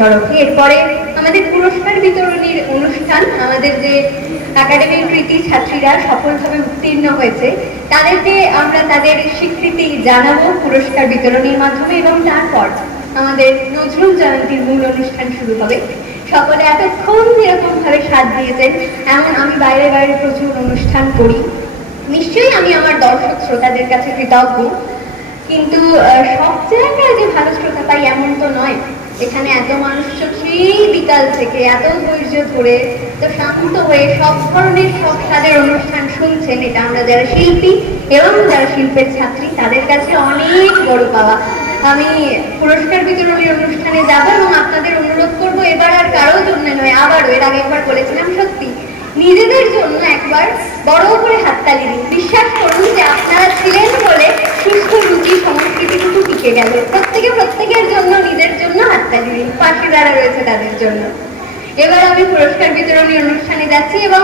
তরফে। এরপরে আমাদের পুরস্কার বিতরণীর অনুষ্ঠান, আমাদের যে একাডেমির কৃতী ছাত্রীরা সফলভাবে উত্তীর্ণ হয়েছে তাদেরকে আমরা তাদের স্বীকৃতি জানাবো পুরস্কার বিতরণীর মাধ্যমে, এবং তারপর আমাদের নজরুল জয়ন্তীর মূল অনুষ্ঠান শুরু হবে। সকলে এতক্ষণ যেরকম ভাবে সাথ দিয়েছেন, এমন আমি বাইরে বাইরে প্রচুর অনুষ্ঠান করি, নিশ্চয়ই আমি আমার দর্শক শ্রোতাদের কাছে কৃতজ্ঞ, কিন্তু সব জায়গায় যে ভালো শ্রোতা পাই এমন তো নয়। এখানে এত মানুষ সেই বিকাল থেকে এত ধৈর্য ধরে তো শান্ত হয়ে সব ধরনের সব স্বাদের অনুষ্ঠান শুনছেন, এটা আমরা যারা শিল্পী এবং যারা শিল্পের ছাত্রী তাদের কাছে অনেক বড় পাওয়া। আমি পুরস্কার বিতরণের অনুষ্ঠানে যাব এবং আপনাদের অনুরোধ করবো এবার আর কারোর জন্য নয়, আবারও এর আগে একবার বলেছিলাম, সত্যি নিজেদের জন্য একবার বড় করে হাততালি দিন। বিশ্বাস করুন যে আপনারা ছিলেন বলে সুস্থ রুচি সংস্কৃতিটুকু টিকে গেল। প্রত্যেকের জন্য নিজের জন্য হাততালি দিন, পাশে যারা রয়েছে তাদের জন্য। এবার আমি পুরস্কার বিতরণী অনুষ্ঠানে যাচ্ছি এবং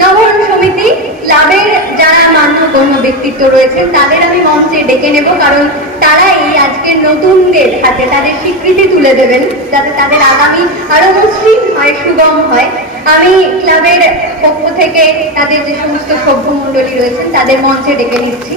নবায়ন সমিতি ক্লাবের যারা মান্যগণ্য ব্যক্তিত্ব রয়েছেন তাদের আমি মঞ্চে ডেকে নেব, কারণ তারা এই আজকের নতুনদের হাতে তাদের স্বীকৃতি তুলে দেবেন, যাতে তাদের আগামী আরো মসৃণ হয়, সুগম হয়। আমি ক্লাবের পক্ষ থেকে তাদের যে সমস্ত সভ্য মণ্ডলী রয়েছেন তাদের মঞ্চে ডেকে নিচ্ছি।